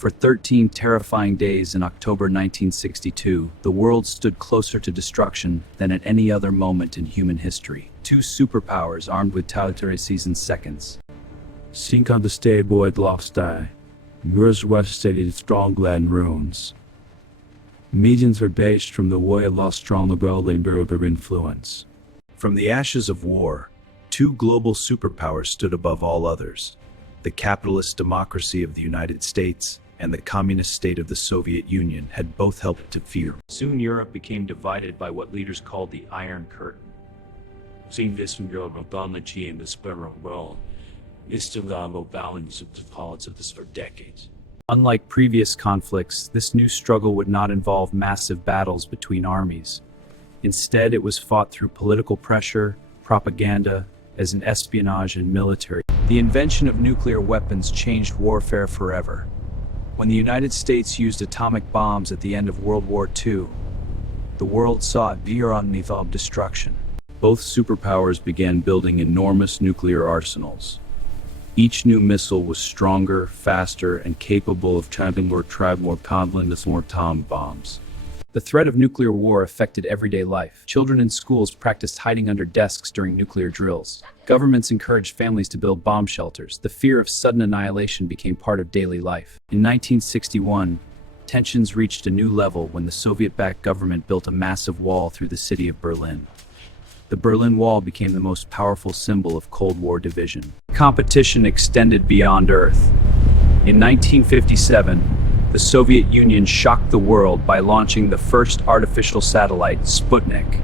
For 13 terrifying days in October 1962, the world stood closer to destruction than at any other moment in human history. Two superpowers armed with totalitarian in seconds. Sink on the stable lost die. Yours was steady strong land ruins. Millions were based from the war lost strong global labor influence. From the ashes of war, two global superpowers stood above all others. The capitalist democracy of the United States and the communist state of the Soviet Union had both helped to fear. Soon Europe became divided by what leaders called the Iron Curtain. Seeing this from your mythology in the spirit world, is still the balance of the politics of this for decades. Unlike previous conflicts, this new struggle would not involve massive battles between armies. Instead, it was fought through political pressure, propaganda, as an espionage and military. The invention of nuclear weapons changed warfare forever. When the United States used atomic bombs at the end of World War II, the world saw of destruction. Both superpowers began building enormous nuclear arsenals. Each new missile was stronger, faster, and capable of trapping more atom bombs. The threat of nuclear war affected everyday life. Children in schools practiced hiding under desks during nuclear drills. Governments encouraged families to build bomb shelters. The fear of sudden annihilation became part of daily life. In 1961, tensions reached a new level when the Soviet-backed government built a massive wall through the city of Berlin. The Berlin Wall became the most powerful symbol of Cold War division. Competition extended beyond Earth. In 1957, the Soviet Union shocked the world by launching the first artificial satellite, Sputnik.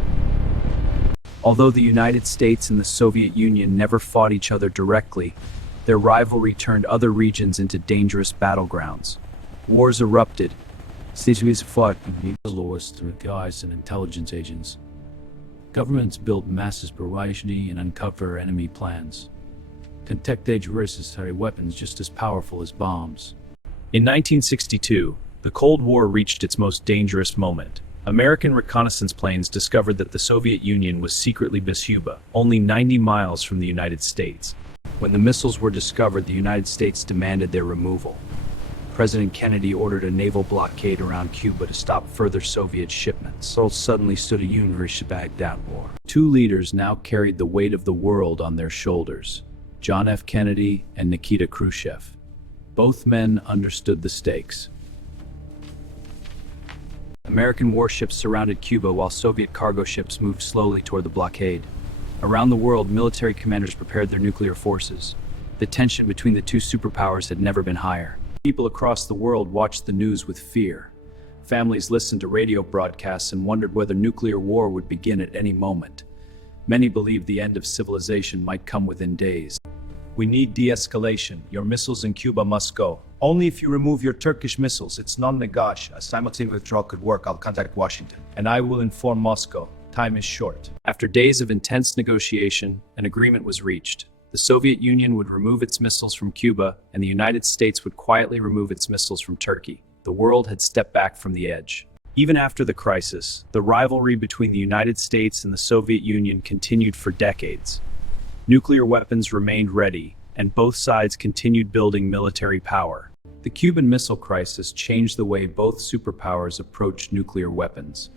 Although the United States and the Soviet Union never fought each other directly, their rivalry turned other regions into dangerous battlegrounds. Wars erupted. Cities fought Laws through guys and intelligence agents. Governments built massive variety and uncover enemy plans. Detect dangerous weapons just as powerful as bombs. In 1962, the Cold War reached its most dangerous moment. American reconnaissance planes discovered that the Soviet Union was secretly Cuba, only 90 miles from the United States. When the missiles were discovered, the United States demanded their removal. President Kennedy ordered a naval blockade around Cuba to stop further Soviet shipments. So suddenly stood a universe Baghdad war. Two leaders now carried the weight of the world on their shoulders: John F. Kennedy and Nikita Khrushchev. Both men understood the stakes. American warships surrounded Cuba while Soviet cargo ships moved slowly toward the blockade. Around the world, military commanders prepared their nuclear forces. The tension between the two superpowers had never been higher. People across the world watched the news with fear. Families listened to radio broadcasts and wondered whether nuclear war would begin at any moment. Many believed the end of civilization might come within days. We need de-escalation. Your missiles in Cuba must go. Only if you remove your Turkish missiles. It's non-negotiable. A simultaneous withdrawal could work. I'll contact Washington, and I will inform Moscow. Time is short. After days of intense negotiation, an agreement was reached. The Soviet Union would remove its missiles from Cuba, and the United States would quietly remove its missiles from Turkey. The world had stepped back from the edge. Even after the crisis, the rivalry between the United States and the Soviet Union continued for decades. Nuclear weapons remained ready, and both sides continued building military power. The Cuban Missile Crisis changed the way both superpowers approached nuclear weapons.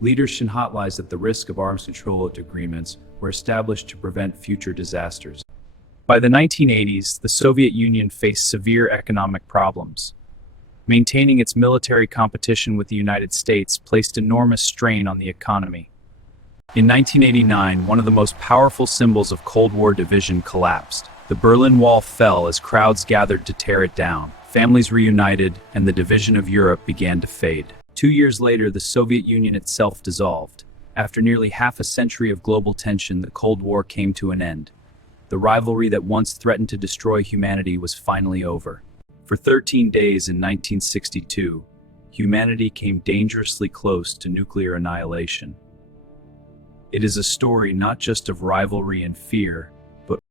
Leaders realized that the risk of arms control agreements were established to prevent future disasters. By the 1980s, the Soviet Union faced severe economic problems. Maintaining its military competition with the United States placed enormous strain on the economy. In 1989, one of the most powerful symbols of Cold War division collapsed. The Berlin Wall fell as crowds gathered to tear it down. Families reunited, and the division of Europe began to fade. 2 years later, the Soviet Union itself dissolved. After nearly half a century of global tension, the Cold War came to an end. The rivalry that once threatened to destroy humanity was finally over. For 13 days in 1962, humanity came dangerously close to nuclear annihilation. It is a story not just of rivalry and fear,